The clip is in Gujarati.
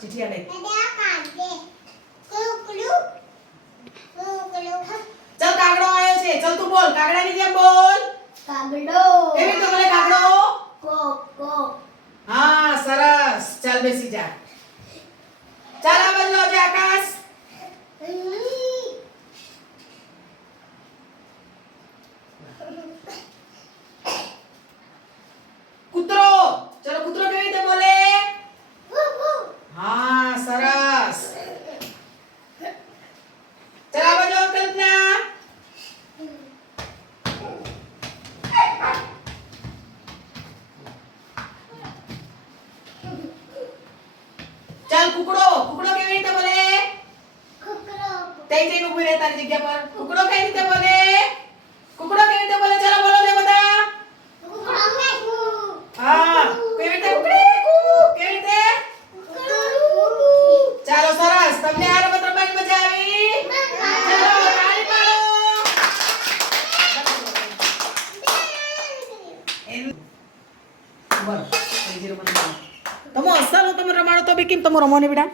ચીઠી આલે ચલ કાગડો આવ્યો છે ચલ તું બોલ કાગડાની જેમ બોલ કાગડો કેવી રીતે બોલે કાગડો કો કો હા સરસ ચાલ બેસી જા ચાલ આ બાજુ આવજે આકાશ કૂતરો ચલો કૂતરો કેવી રીતે બોલે હા સરસ ચાલ આ બાજુ આવ કલ્પના ચાલ કુકડો કુકડો કેવી રીતે બોલે તઈ જઈને ઊભી રહે તારી જગ્યા પર કુકડો કેવી રીતે બોલે કુકડો કેવી રીતે બોલે ચાલો બોલો દે બધા હા કેવી રીતે કુકડી કુ કેવી રીતે ચાલો સરસ તમને આ રમત રમવાની મજા આવી ચાલો તાળી પાડો બોલો તમો અસલ તમે રમાડો તો બી કેમ તમે રમો ને બેટા